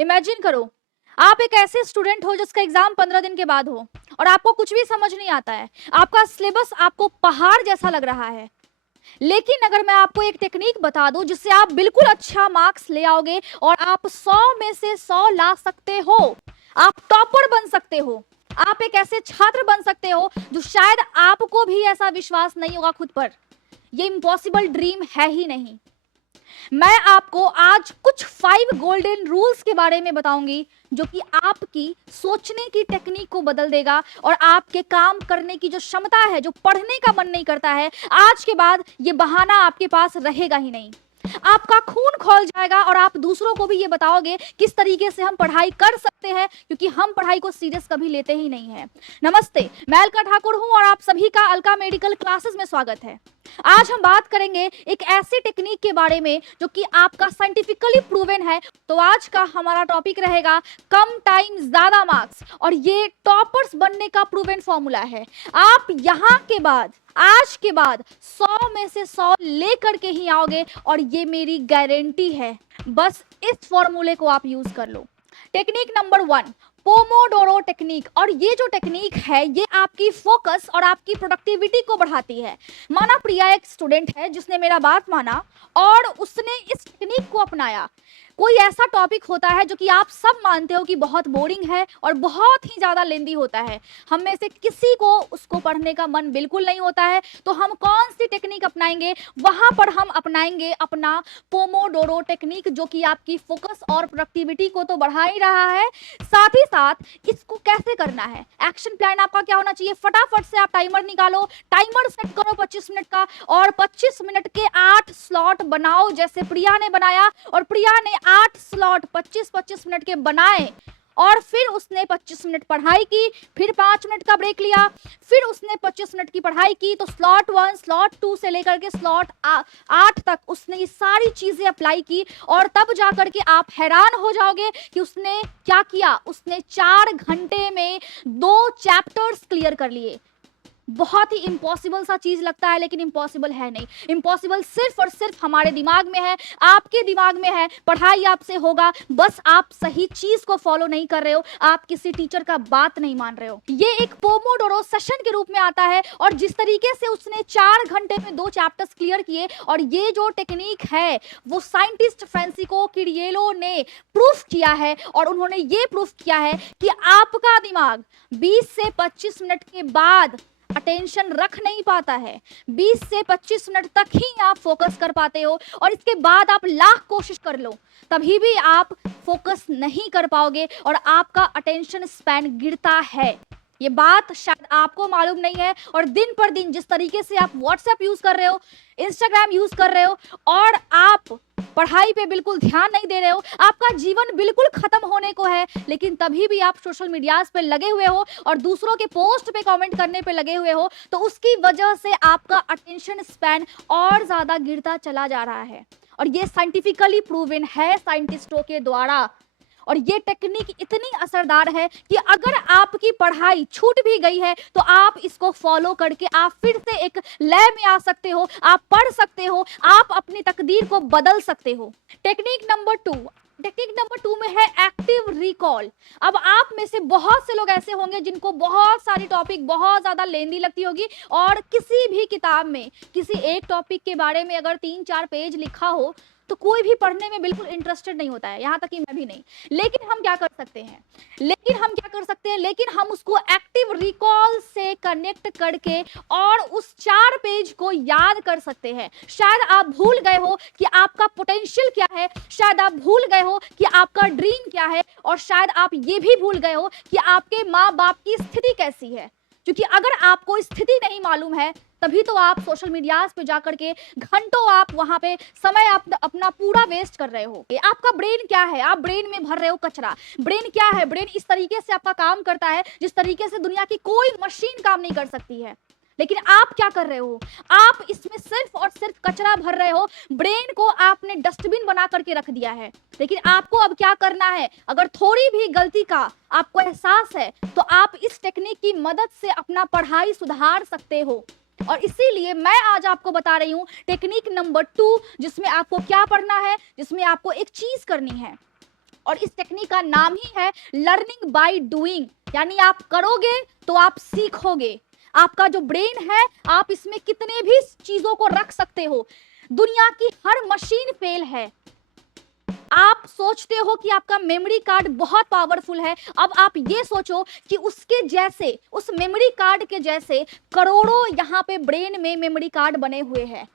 Imagine करो, आप एक ऐसे स्टूडेंट हो जिसका एग्जाम 15 दिन के बाद हो और आपको कुछ भी समझ नहीं आता है, आपका सिलेबस आपको पहाड़ जैसा लग रहा है। लेकिन अगर मैं आपको एक टेक्निक बता दूं जिससे आप बिल्कुल अच्छा मार्क्स ले आओगे और आप 100 में से 100 ला सकते हो, आप टॉपर बन सकते हो, आप एक ऐसे छात्र बन सकते हो जो शायद आपको भी ऐसा विश्वास नहीं होगा खुद पर, ये इम्पॉसिबल ड्रीम है ही नहीं। मैं आपको आज कुछ 5 गोल्डन रूल्स के बारे में बताऊंगी जो कि आपकी सोचने की टेक्निक को बदल देगा और आपके काम करने की जो क्षमता है, जो पढ़ने का मन नहीं करता है, आज के बाद ये बहाना आपके पास रहेगा ही नहीं। आपका खून खौल जाएगा और आप दूसरों को भी ये बताओगे किस तरीके से हम पढ़ाई कर सकते हैं, क्योंकि हम पढ़ाई को सीरियस कभी लेते ही नहीं है। नमस्ते, मैं अलका ठाकुर हूं और आप सभी का अलका मेडिकल क्लासेस में स्वागत है। आज हम बात करेंगे एक ऐसी टेक्निक के बारे में जो कि आपका साइंटिफिकली प्रूवन है। तो आज का हमारा टॉपिक रहेगा कम टाइम ज्यादा मार्क्स, और ये टॉपर्स बनने का प्रूवन फॉर्मूला है। आप यहाँ के बाद, आज के बाद 100 में से 100 लेकर के ही आओगे और ये मेरी गारंटी है। बस इस फॉर्मूले को आप यूज कर लो। Technique number 1, pomodoro technique. और ये जो टेक्निक है ये आपकी फोकस और आपकी प्रोडक्टिविटी को बढ़ाती है। माना प्रिया एक स्टूडेंट है जिसने मेरा बात माना और उसने इस टेक्निक को अपनाया। कोई ऐसा टॉपिक होता है जो कि आप सब मानते हो कि बहुत बोरिंग है और बहुत ही ज्यादा लेंदी होता है, हम में से किसी को उसको पढ़ने का मन बिल्कुल नहीं होता है, तो हम कौन सी टेक्निक अपनाएंगे? वहां पर हम अपनाएंगे अपना पोमोडोरो टेक्निक, जो कि आपकी फोकस और प्रोडक्टिविटी को तो बढ़ा ही रहा है, साथ ही साथ इसको कैसे करना है, एक्शन प्लान आपका क्या होना चाहिए। फटाफट से आप टाइमर निकालो, टाइमर सेट करो 25 मिनट का, और 25 मिनट के 8 स्लॉट बनाओ जैसे प्रिया ने बनाया। और प्रिया ने 8 स्लॉट 25-25 मिनट के बनाए और फिर उसने 25 मिनट पढ़ाई की, फिर 5 मिनट का ब्रेक लिया, फिर उसने 25 मिनट की पढ़ाई की। तो स्लॉट 1, स्लॉट 2 से लेकर के स्लॉट 8 तक उसने ये सारी चीजें अप्लाई की, और तब जाकर के आप हैरान हो जाओगे कि उसने क्या किया। उसने 4 घंटे में 2 चैप्टर्स क्लियर कर लिए। बहुत ही इम्पॉसिबल सा चीज लगता है, लेकिन इम्पॉसिबल है नहीं। इम्पॉसिबल सिर्फ और सिर्फ हमारे दिमाग में है, आपके दिमाग में है। पढ़ाई आपसे होगा, बस आप सही चीज को फॉलो नहीं कर रहे हो, आप किसी टीचर का बात नहीं मान रहे हो। ये एक पोमोडोरो सेशन के रूप में आता है, और जिस तरीके से उसने 4 घंटे में 2 चैप्टर्स क्लियर किए, और ये जो टेक्निक है वो साइंटिस्ट फ्रांसिस्को किरिएलो ने प्रूफ किया है, और उन्होंने ये प्रूफ किया है कि आपका दिमाग 20 से 25 मिनट के बाद अटेंशन रख नहीं पाता है। 20 से 25 मिनट तक ही आप फोकस कर पाते हो, और इसके बाद आप लाख कोशिश कर लो तभी भी आप फोकस नहीं कर पाओगे और आपका अटेंशन स्पैन गिरता है। ये बात शायद आपको मालूम नहीं है, और दिन पर दिन जिस तरीके से आप व्हाट्सएप यूज कर रहे हो, इंस्टाग्राम यूज कर रहे हो, और आप पढ़ाई पे बिल्कुल ध्यान नहीं दे रहे हो, आपका जीवन बिल्कुल खत्म होने को है, लेकिन तभी भी आप सोशल मीडियाज पे लगे हुए हो और दूसरों के पोस्ट पे कमेंट करने पे लगे हुए हो, तो उसकी वजह से आपका अटेंशन स्पैन और ज्यादा गिरता चला जा रहा है। और ये साइंटिफिकली प्रूवन है साइंटिस्टों के द्वारा। और ये टेक्निक इतनी असरदार है कि अगर आपकी पढ़ाई छूट भी गई है तो आप इसको फॉलो करके आप फिर से एक लय में आ सकते हो, आप पढ़ सकते हो, आप अपनी तकदीर को बदल सकते हो। टेक्निक नंबर 2 में है एक्टिव रिकॉल। अब आप में से बहुत से लोग ऐसे होंगे जिनको बहुत सारी टॉपिक बहुत ज्यादा लेंदी लगती होगी, और किसी भी किताब में किसी एक टॉपिक के बारे में अगर 3-4 पेज लिखा हो तो कोई भी पढ़ने में बिल्कुल इंटरेस्टेड नहीं होता है, यहाँ तक कि मैं भी नहीं। लेकिन हम क्या कर सकते हैं, लेकिन हम उसको एक्टिव रिकॉल से कनेक्ट करके और उस 4 पेज को याद कर सकते हैं। शायद आप भूल गए हो कि आपका पोटेंशियल क्या है, शायद आप भूल गए हो कि आपका ड्रीम क्या है, और शायद आप ये भी भूल गए हो कि आपके माँ बाप की स्थिति कैसी है। क्योंकि अगर आपको स्थिति नहीं मालूम है तभी तो आप सोशल मीडियाज पे जाकर के घंटों आप वहां पे समय आप अपना पूरा वेस्ट कर रहे हो। आपका ब्रेन क्या है? आप ब्रेन में भर रहे हो कचरा। ब्रेन क्या है? ब्रेन इस तरीके से आपका काम करता है जिस तरीके से दुनिया की कोई मशीन काम नहीं कर सकती है। लेकिन आप क्या कर रहे हो? आप इसमें सिर्फ और सिर्फ कचरा भर रहे हो। ब्रेन को आपने डस्टबिन बना करके रख दिया है। लेकिन आपको अब क्या करना है? अगर थोड़ी भी गलती का आपको एहसास है तो आप इस टेक्निक की मदद से अपना पढ़ाई सुधार सकते हो। और इसीलिए मैं आज आपको बता रही हूं टेक्निक नंबर 2, जिसमें आपको क्या पढ़ना है, जिसमें आपको एक चीज करनी है, और इस टेक्निक का नाम ही है लर्निंग बाय डूइंग, यानी आप करोगे तो आप सीखोगे। आपका जो ब्रेन है, आप इसमें कितने भी चीजों को रख सकते हो, दुनिया की हर मशीन फेल है। आप सोचते हो कि आपका मेमोरी कार्ड बहुत पावरफुल है, अब आप ये सोचो कि उसके जैसे, उस मेमोरी कार्ड के जैसे करोड़ों यहाँ पे ब्रेन में मेमोरी कार्ड बने हुए हैं।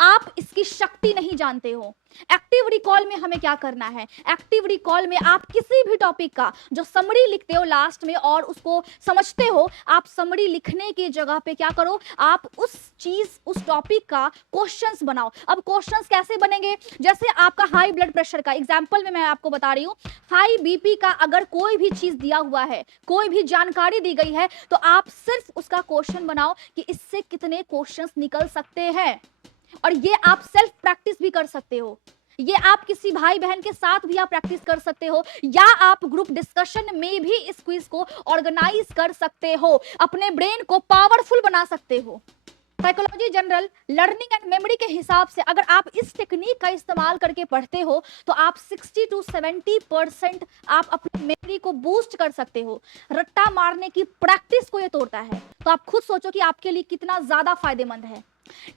आप इसकी शक्ति नहीं जानते हो। एक्टिव रिकॉल में हमें क्या करना है? एक्टिव रिकॉल में आप किसी भी टॉपिक का जो समरी लिखते हो लास्ट में और उसको समझते हो, आप समरी लिखने की जगह पे क्या करो, आप उस चीज, उस टॉपिक का क्वेश्चंस बनाओ। अब क्वेश्चंस कैसे बनेंगे? जैसे आपका हाई ब्लड प्रेशर का एग्जांपल में मैं आपको बता रही हूँ, हाई बीपी का अगर कोई भी चीज दिया हुआ है, कोई भी जानकारी दी गई है, तो आप सिर्फ उसका क्वेश्चन बनाओ कि इससे कितने क्वेश्चंस निकल सकते हैं। और ये आप सेल्फ प्रैक्टिस भी कर सकते हो, ये आप किसी भाई बहन के साथ भी आप प्रैक्टिस कर सकते हो, या आप ग्रुप डिस्कशन में भी इस क्विज को ऑर्गेनाइज कर सकते हो, अपने ब्रेन को पावरफुल बना सकते हो। Psychology general learning and memory के हिसाब से अगर आप इस टेक्निक का इस्तेमाल करके पढ़ते हो तो आप 60 to 70% आप अपनी मेमोरी को बूस्ट कर सकते हो। रट्टा मारने की प्रैक्टिस को ये तोड़ता है, तो आप खुद सोचो कि आपके लिए कितना ज्यादा फायदेमंद है।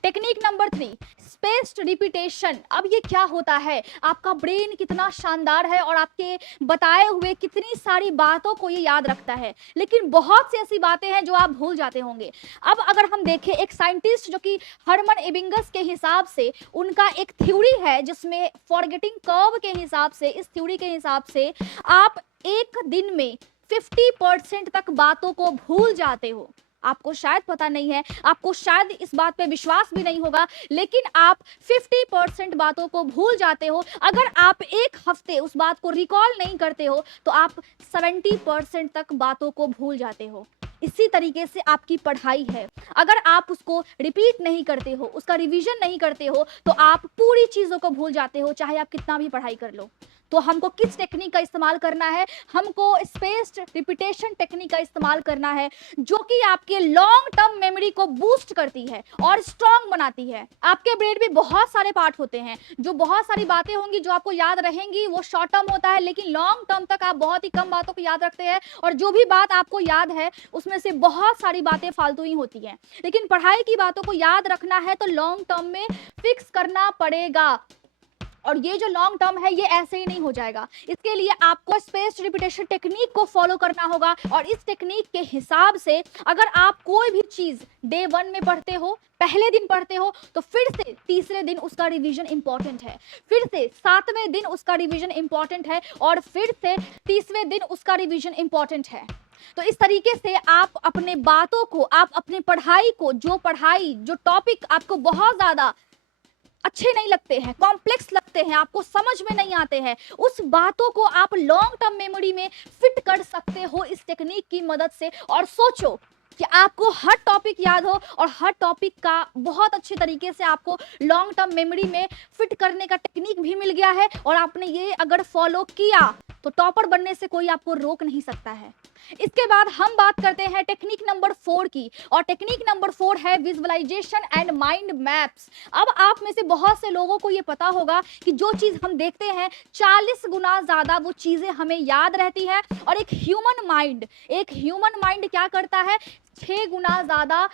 Technique number 3, spaced repetition. अब ये क्या होता है? आपका ब्रेन कितना शानदार है और आपके बताए हुए कितनी सारी बातों को ये याद रखता है, लेकिन बहुत सी ऐसी बातें हैं जो आप भूल जाते होंगे। अब अगर हम देखें, एक साइंटिस्ट जो कि हरमन एबिंगस के हिसाब से उनका एक थ्योरी है जिसमें फॉरगेटिंग कर्व के हिसाब से, इस थ्योरी के हिसाब से आप एक दिन में 50% तक बातों को भूल जाते हो। आपको शायद पता नहीं है, आपको शायद इस बात पे विश्वास भी नहीं होगा, लेकिन आप 50% बातों को भूल जाते हो। अगर आप एक हफ्ते उस बात को रिकॉल नहीं करते हो तो आप 70% तक बातों को भूल जाते हो। इसी तरीके से आपकी पढ़ाई है, अगर आप उसको रिपीट नहीं करते हो, उसका रिवीजन नहीं करते हो, तो आप पूरी चीजों को भूल जाते हो, चाहे आप कितना भी पढ़ाई कर लो। तो हमको किस टेक्निक का इस्तेमाल करना है? हमको स्पेस्ड रिपीटेशन टेक्निक का इस्तेमाल करना है, जो कि आपके लॉन्ग टर्म मेमोरी को बूस्ट करती है और स्ट्रांग बनाती है। आपके ब्रेन में बहुत सारे पार्ट होते हैं, जो बहुत सारी बातें होंगी जो आपको याद रहेंगी, वो शॉर्ट टर्म होता है, लेकिन लॉन्ग टर्म तक आप बहुत ही कम बातों को याद रखते हैं, और जो भी बात आपको याद है उसमें से बहुत सारी बातें फालतू ही होती हैं। लेकिन पढ़ाई की बातों को याद रखना है तो लॉन्ग टर्म में फिक्स करना पड़ेगा, और ये जो लॉन्ग टर्म है ये ऐसे ही नहीं हो जाएगा। इसके लिए आपको स्पेस्ड रिपीटेशन टेक्निक को फॉलो करना होगा, और इस टेक्निक के हिसाब से अगर आप कोई भी चीज डे 1 में पढ़ते हो, पहले दिन पढ़ते हो, तो फिर से तीसरे दिन उसका रिवीजन इंपॉर्टेंट है, फिर से 7वें दिन उसका रिवीजन इंपॉर्टेंट है, और फिर से 30वें दिन उसका रिवीजन इंपॉर्टेंट है। तो इस तरीके से आप अपने बातों को, आप अपनी पढ़ाई को, जो टॉपिक आपको बहुत ज्यादा अच्छे नहीं लगते हैं, कॉम्प्लेक्स लगते हैं, आपको समझ में नहीं आते हैं, उस बातों को आप लॉन्ग टर्म मेमोरी में फिट कर सकते हो इस टेक्निक की मदद से। और सोचो कि आपको हर टॉपिक याद हो और हर टॉपिक का बहुत अच्छे तरीके से आपको लॉन्ग टर्म मेमोरी में फिट करने का टेक्निक भी मिल गया है, और आपने ये अगर फॉलो किया तो टॉपर बनने से कोई आपको रोक नहीं सकता है। इसके बाद हम बात करते हैं टेक्निक नंबर 4 की, और टेक्निक नंबर 4 है विजुअलाइजेशन एंड माइंड मैप्स। अब आप में से बहुत से लोगों को ये पता होगा कि जो चीज हम देखते हैं 40 गुना ज्यादा वो चीजें हमें याद रहती है, और एक ह्यूमन माइंड क्या करता है, 6 गुना ज्यादा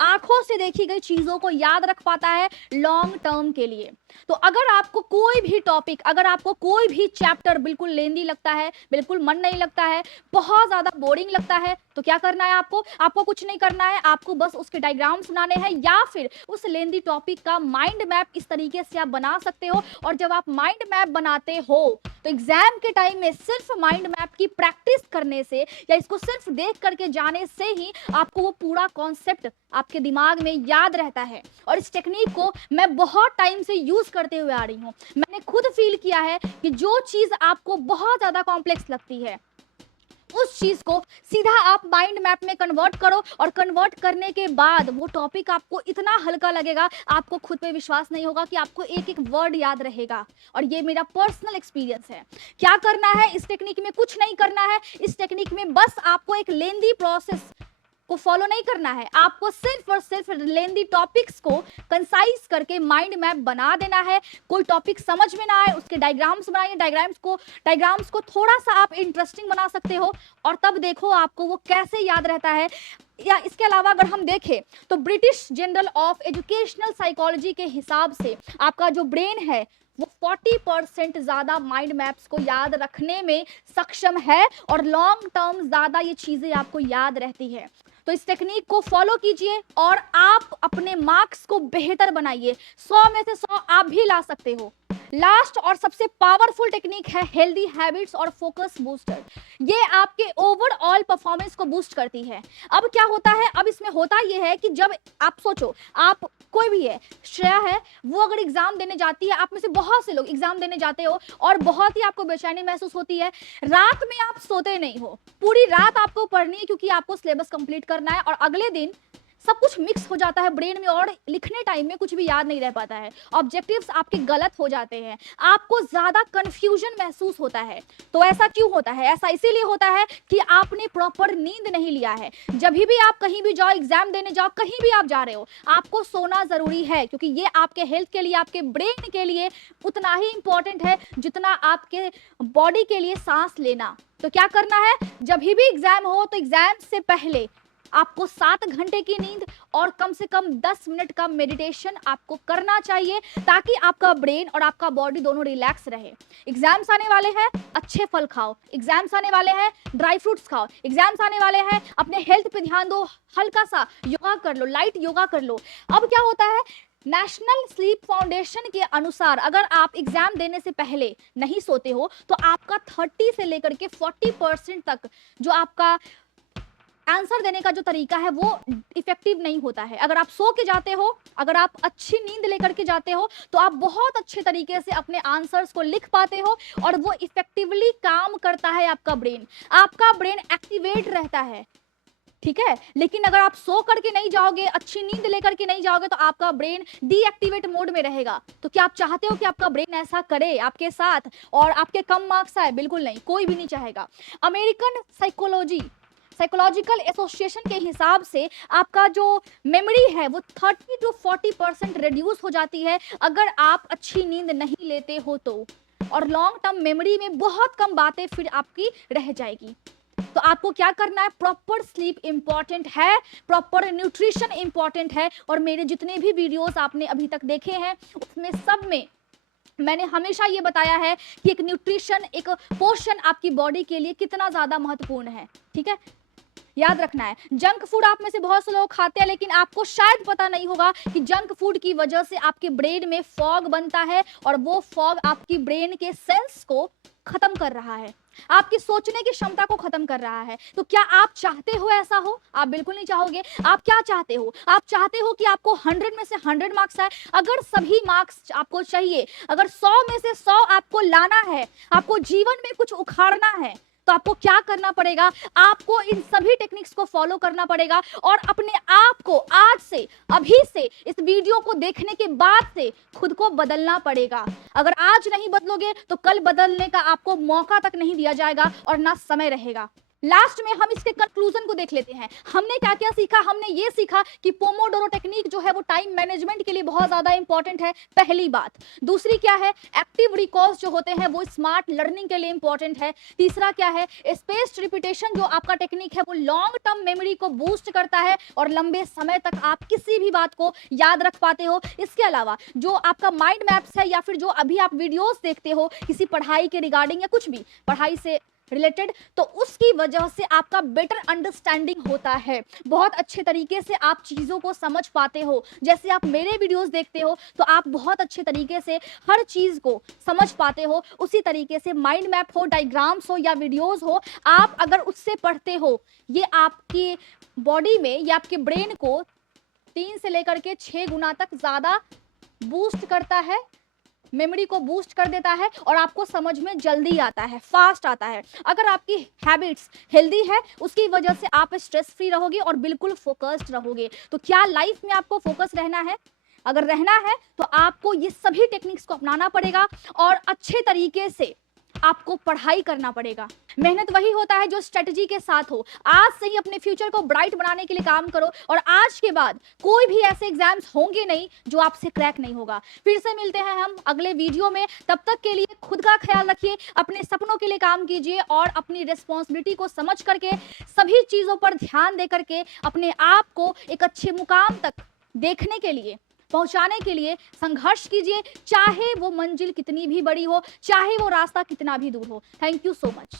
आंखों से देखी गई चीजों को याद रख पाता है लॉन्ग टर्म के लिए। तो अगर आपको कोई भी टॉपिक, अगर आपको कोई भी चैप्टर बिल्कुल लेंदी लगता है, बिल्कुल मन नहीं लगता है, बहुत ज्यादा बोरिंग लगता है, तो क्या करना है आपको कुछ नहीं करना है, आपको बस उसके डायग्राम्स बनाने हैं, या फिर उस लेंदी टॉपिक का माइंड मैप इस तरीके से आप बना सकते हो। और जब आप माइंड मैप बनाते हो तो एग्जाम के टाइम में सिर्फ माइंड मैप की प्रैक्टिस करने से, या इसको सिर्फ देख करके जाने से ही आपको वो पूरा कॉन्सेप्ट आपके दिमाग में याद रहता है। और इस टेक्निक को मैं बहुत टाइम से यूज करते हुए आ रही हूँ। मैंने खुद फील किया है कि जो चीज आपको बहुत ज्यादा कॉम्प्लेक्स लगती है, उस चीज को सीधा आप माइंड मैप में कन्वर्ट करो, और कन्वर्ट करने के बाद वो टॉपिक आपको इतना हल्का लगेगा, आपको खुद पे विश्वास नहीं होगा कि आपको एक एक वर्ड याद रहेगा। और ये मेरा पर्सनल एक्सपीरियंस है। क्या करना है इस टेक्निक में? कुछ नहीं करना है। इस टेक्निक में बस आपको एक लेंदी प्रोसेस को फॉलो नहीं करना है, आपको सिर्फ और सिर्फ लेंदी टॉपिक्स को कंसाइज करके माइंड मैप बना देना है। कोई टॉपिक समझ में ना आए उसके डायग्राम्स बनाइए, डायग्राम्स को थोड़ा सा आप इंटरेस्टिंग बना सकते हो और तब देखो आपको वो कैसे याद रहता है। या इसके अलावा अगर हम देखें तो British journal of educational psychology के हिसाब से आपका जो ब्रेन है वो 40% ज्यादा माइंड मैप्स को याद रखने में सक्षम है और लॉन्ग टर्म ज्यादा ये चीजें आपको याद रहती है। तो इस टेक्निक को फॉलो कीजिए और आप अपने मार्क्स को बेहतर बनाइए। 100 में से 100 आप भी ला सकते हो। लास्ट और सबसे पावरफुल टेक्निक है हेल्दी हैबिट्स और फोकस बूस्टर। ये आपके ओवरऑल परफॉर्मेंस को बूस्ट करती है। अब क्या होता है, अब इसमें होता ये है कि जब आप सोचो, आप कोई भी है, श्रेया है, वो अगर एग्जाम देने जाती है, आप में से बहुत से लोग एग्जाम देने जाते हो और बहुत ही आपको बेचैनी महसूस होती है, रात में आप सोते नहीं हो, पूरी रात आपको पढ़नी है क्योंकि आपको सिलेबस कंप्लीट करना है और अगले दिन सब कुछ मिक्स हो जाता है ब्रेन में और लिखने टाइम में कुछ भी याद नहीं रह पाता है, ऑब्जेक्टिव्स आपके गलत हो जाते हैं, आपको ज्यादा कंफ्यूजन महसूस होता है। तो ऐसा क्यों होता है? ऐसा इसीलिए होता है कि आपने प्रॉपर नींद नहीं लिया है। जब भी आप कहीं भी जाओ, एग्जाम देने जाओ, कहीं भी आप जा रहे हो, आपको सोना जरूरी है क्योंकि ये आपके हेल्थ के लिए, आपके ब्रेन के लिए उतना ही इंपॉर्टेंट है जितना आपके बॉडी के लिए सांस लेना। तो क्या करना है, जब भी एग्जाम हो तो एग्जाम से पहले आपको 7 घंटे की नींद और कम से कम 10 मिनट का मेडिटेशन आपको करना चाहिए ताकि आपका ब्रेन और आपका बॉडी दोनों रिलैक्स रहे। एग्जाम्स आने वाले हैं, अच्छे फल खाओ। एग्जाम्स आने वाले हैं, ड्राई फ्रूट्स खाओ। एग्जाम्स आने वाले हैं, अपने हेल्थ पे ध्यान दो, हल्का सा योगा कर लो, लाइट योगा कर लो। अब क्या होता है, नेशनल स्लीप फाउंडेशन के अनुसार अगर आप एग्जाम देने से पहले नहीं सोते हो तो आपका 30 से लेकर के 40% तक जो आपका आंसर देने का जो तरीका है वो इफेक्टिव नहीं होता है। अगर आप सो के जाते हो, अगर आप अच्छी नींद लेकर के जाते हो तो आप बहुत अच्छे तरीके से अपने आंसर्स को लिख पाते हो और वो इफेक्टिवली काम करता है। आपका ब्रेन एक्टिवेट रहता है, ठीक है। लेकिन अगर आप सो करके नहीं जाओगे, अच्छी नींद लेकर के नहीं जाओगे तो आपका ब्रेन डीएक्टिवेट मोड में रहेगा। तो क्या आप चाहते हो कि आपका ब्रेन ऐसा करे आपके साथ और आपके कम मार्क्स आए? बिल्कुल नहीं, कोई भी नहीं चाहेगा। अमेरिकन साइकोलॉजिकल एसोसिएशन के हिसाब से आपका जो मेमोरी है वो 30 to 40% रिड्यूस हो जाती है अगर आप अच्छी नींद नहीं लेते हो तो, और लॉन्ग टर्म मेमोरी में बहुत कम बातें फिर आपकी रह जाएगी। तो आपको क्या करना है, प्रॉपर स्लीप इंपॉर्टेंट है, प्रॉपर न्यूट्रिशन इंपॉर्टेंट है। और मेरे जितने भी वीडियोस आपने अभी तक देखे हैं उसमें सब में मैंने हमेशा ये बताया है कि एक न्यूट्रिशन, एक पोषण आपकी बॉडी के लिए कितना ज्यादा महत्वपूर्ण है, ठीक है। याद रखना है, जंक फूड आप में से बहुत से लोग खाते हैं लेकिन आपको शायद पता नहीं होगा कि जंक फूड की वजह से आपके ब्रेन में फॉग बनता है और वो फॉग आपकी ब्रेन के सेल्स को खत्म कर रहा है, आपकी सोचने की क्षमता को खत्म कर रहा है। तो क्या आप चाहते हो ऐसा हो? आप बिल्कुल नहीं चाहोगे। आप क्या चाहते हो? आप चाहते हो कि आपको 100 में से 100 मार्क्स आए। अगर सभी मार्क्स आपको चाहिए, अगर 100 में से 100 आपको लाना है, आपको जीवन में कुछ उखाड़ना है, तो आपको क्या करना पड़ेगा, आपको इन सभी टेक्निक्स को फॉलो करना पड़ेगा और अपने आप को आज से, अभी से, इस वीडियो को देखने के बाद से खुद को बदलना पड़ेगा। अगर आज नहीं बदलोगे तो कल बदलने का आपको मौका तक नहीं दिया जाएगा और ना समय रहेगा। लास्ट में हम इसके कंक्लूजन को देख लेते हैं। हमने क्या क्या सीखा? हमने ये सीखा कि पोमोडोरो टेक्निक जो है वो टाइम मैनेजमेंट के लिए बहुत ज्यादा इंपॉर्टेंट है, पहली बात। दूसरी क्या है, एक्टिव रिकॉल्स जो होते हैं वो स्मार्ट लर्निंग के लिए इंपॉर्टेंट है। तीसरा क्या है, स्पेस्ड रिपीटेशन जो आपका टेक्निक है वो लॉन्ग टर्म मेमोरी को बूस्ट करता है और लंबे समय तक आप किसी भी बात को याद रख पाते हो। इसके अलावा जो आपका माइंड मैप्स है या फिर जो अभी आप वीडियोस देखते हो किसी पढ़ाई के रिगार्डिंग या कुछ भी पढ़ाई से रिलेटेड, तो उसकी वजह से आपका बेटर अंडरस्टैंडिंग होता है, बहुत अच्छे तरीके से आप चीज़ों को समझ पाते हो। जैसे आप मेरे वीडियोस देखते हो तो आप बहुत अच्छे तरीके से हर चीज़ को समझ पाते हो। उसी तरीके से माइंड मैप हो, डायग्राम्स हो या वीडियोस हो, आप अगर उससे पढ़ते हो, ये आपकी बॉडी में या आपके ब्रेन को 3 से लेकर के 6 गुना तक ज़्यादा बूस्ट करता है, मेमोरी को बूस्ट कर देता है और आपको समझ में जल्दी आता है, फास्ट आता है। अगर आपकी हैबिट्स हेल्दी है उसकी वजह से आप स्ट्रेस फ्री रहोगे और बिल्कुल फोकस्ड रहोगे। तो क्या लाइफ में आपको फोकस रहना है? अगर रहना है तो आपको ये सभी टेक्निक्स को अपनाना पड़ेगा और अच्छे तरीके से आपको पढ़ाई करना पड़ेगा। मेहनत वही होता है जो स्ट्रेटजी के साथ हो। आज से ही अपने फ्यूचर को ब्राइट बनाने के लिए काम करो और आज के बाद कोई भी ऐसे एग्जाम्स होंगे नहीं जो आपसे क्रैक नहीं होगा। फिर से मिलते हैं हम अगले वीडियो में, तब तक के लिए खुद का ख्याल रखिए, अपने सपनों के लिए काम कीजिए और अपनी रिस्पॉन्सिबिलिटी को समझ करके सभी चीजों पर ध्यान दे करके अपने आप को एक अच्छे मुकाम तक देखने के लिए, पहुंचाने के लिए संघर्ष कीजिए, चाहे वो मंजिल कितनी भी बड़ी हो, चाहे वो रास्ता कितना भी दूर हो। Thank you so much.